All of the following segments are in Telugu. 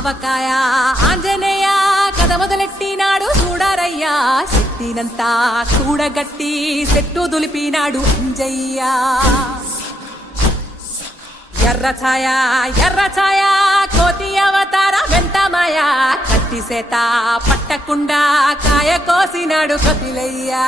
ఆవకాయ ఆంజనేయ కథ మొదలెట్టినాడు చూడారయ్యా శక్తినంతా చూడగట్టి చెట్టు దులిపినాడు అంజయ్య ఎర్ర ఛాయ కోతి అవతార వెంటమాయ కత్తి సేత పట్టకుండా కాయ కోసినాడు కపిలయ్యా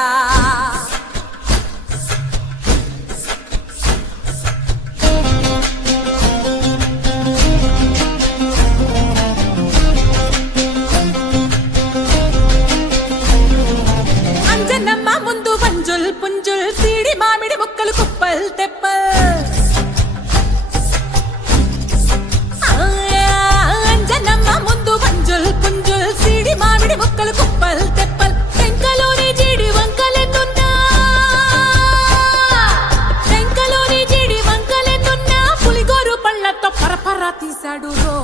అంజనమ్మ ముందు వంజుల్ పుంజుల్ సీడి మామిడి ముక్కలు కుప్పల్ తెప్పల్ ముందు వంజుల్ పుంజుల్ సీడి మామిడి ముక్కలు కుప్పల్ తెప్పల్ టెంకలోని జీడి వంకలెన్నున్నా పులిగోరు పళ్ళతో పరపర తీశాడు రో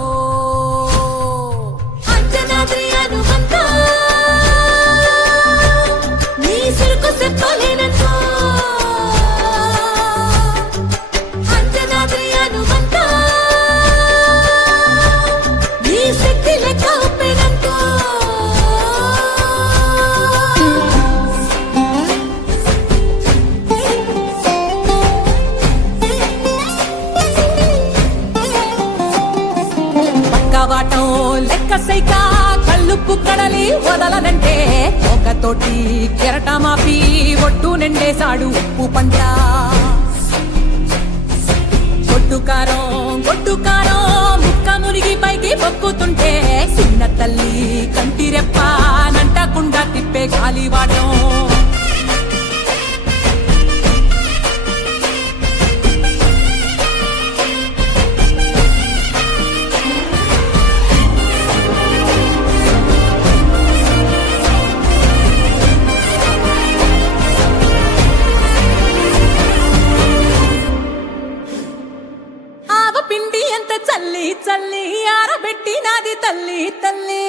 అంజనాద్రి హనుమంతా నీ సిరుకు చెప్పలేనంతో అంజనాద్రి హనుమంతా వాటం లెక్క సైక కళ్ళుప్పు కడలి వదలనంటే ఒకతోటి కెరటమాపి ఒడ్డు నిండేశాడు ఉప్పు పంట గొడ్డు కారం ముక్క మురిగి పైకి మొక్కుతుంటే చిన్న తల్లి కంటిరెప్ప నంటకుండా తిప్పే గాలివాటం పిండి ఎంత చల్లి చల్లి ఆరబెట్టి నాది తల్లి తల్లి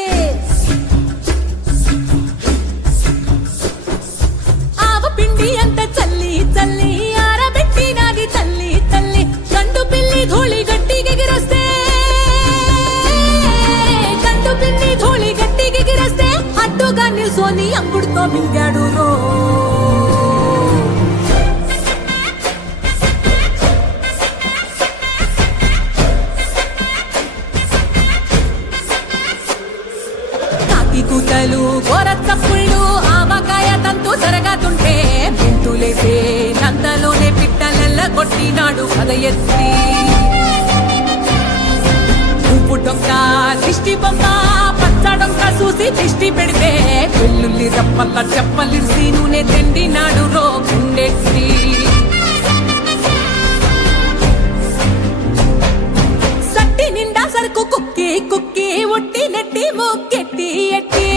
ఆవ పిండి ఎంత చల్లి చల్లి ఆరబెట్టి నాది తల్లి తల్లి గండు పిల్లి ధూళి గట్టిగెగిరస్తే అడ్డుగా నిల్సోని అంగుడుతో మింగాడు రో కూతలు గోరచ్చప్పుళ్ళు ఆవకాయ తంతు జరగతుంటే మెంతులేసే నందలోనే పిట్టలెల్ల కొట్టినాడు కథ ఎత్తి ఉప్పు డొక్క దిష్టి బొమ్మ పచ్చడొక్క చూసి దిష్టి పెడితే వెల్లుల్లి రప్పల్ల చెప్పలిసి నూనె తిండినాడు రో గుండెట్టి సట్టి నిండా సరుకు కుక్కి కుక్కి ఒట్టి నెట్టి ముక్కెట్టి ఎట్టి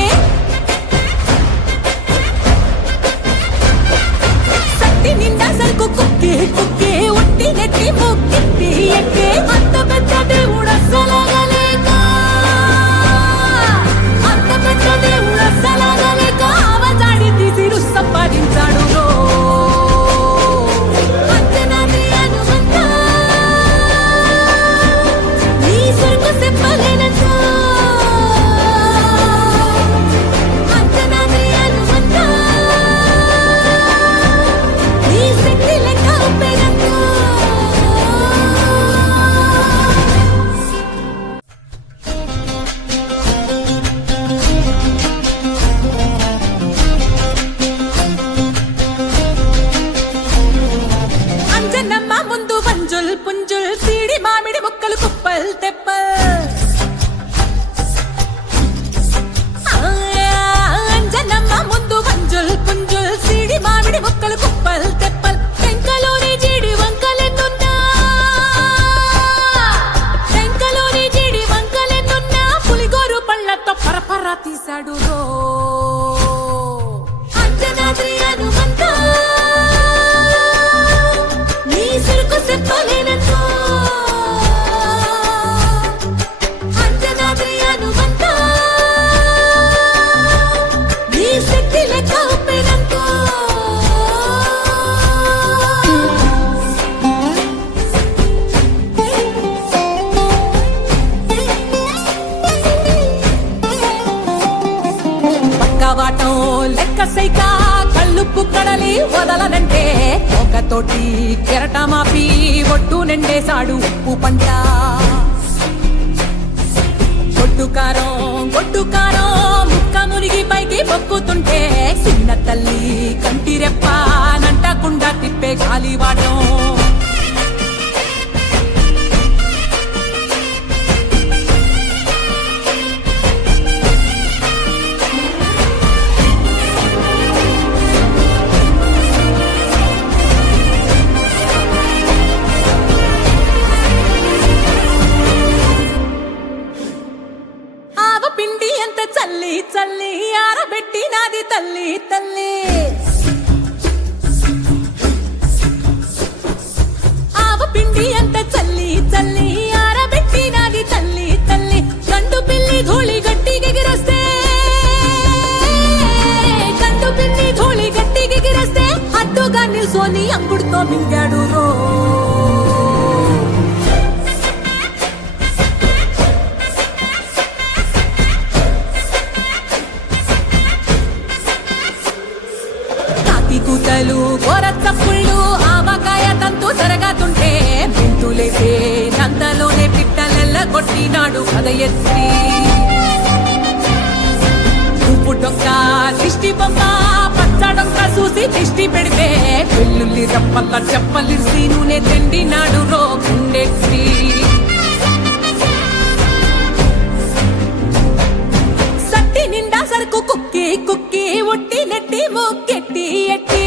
సట్టి నిండా సరుకు కుక్కి కుక్కి ఒట్టి నెట్టి ముక్కెట్టి ఎట్టి అంత పెద్ద దేవుడు అస్సలాగలేక ఆవజాడి తీసి సంపాదించాడు రో లెక్క సైక కళ్ళుప్పు కడలి వదలనంటే ఒకతోటి కెరటమాపి ఒట్టు నిండేశాడు ఉప్పు పంట గొడ్డుకారం ముక్క మునిగి పైకి పొక్కుతుంటే చిన్న తల్లి కంటి రెప్ప నంటకుండా తిప్పే గాలివాటం పిండి ఎంత చల్లి చల్లి ఆరబెట్టి నాది తల్లి తల్లి ఆవ పిండి ఎంత చల్లి చల్లి ఆరబెట్టి నాది తల్లి తల్లి గండు పిల్లి ధూళి గట్టిగెగిరస్తే అడ్డుగా నిల్సోని అంగుడుతో మింగాడు రో కూతలు గోరచ్చప్పుళ్ళు ఆవకాయ తంతు జరగతుంటే బిందులేసే నందలోనే పిట్టలెల్ల కొట్టినాడు కథ ఎత్తి ఉప్పు డొక్క దిష్టి బొమ్మ పచ్చడొక్క చూసి దిష్టి పెడితే వెల్లుల్లి రప్పల్ల చెప్పలిసి నూనె తిండినాడు రో గుండెత్తి సట్టి నిండా సరుకు కుక్కి కుక్కి ఒట్టి నెట్టి మొక్కెట్టి ఎట్టి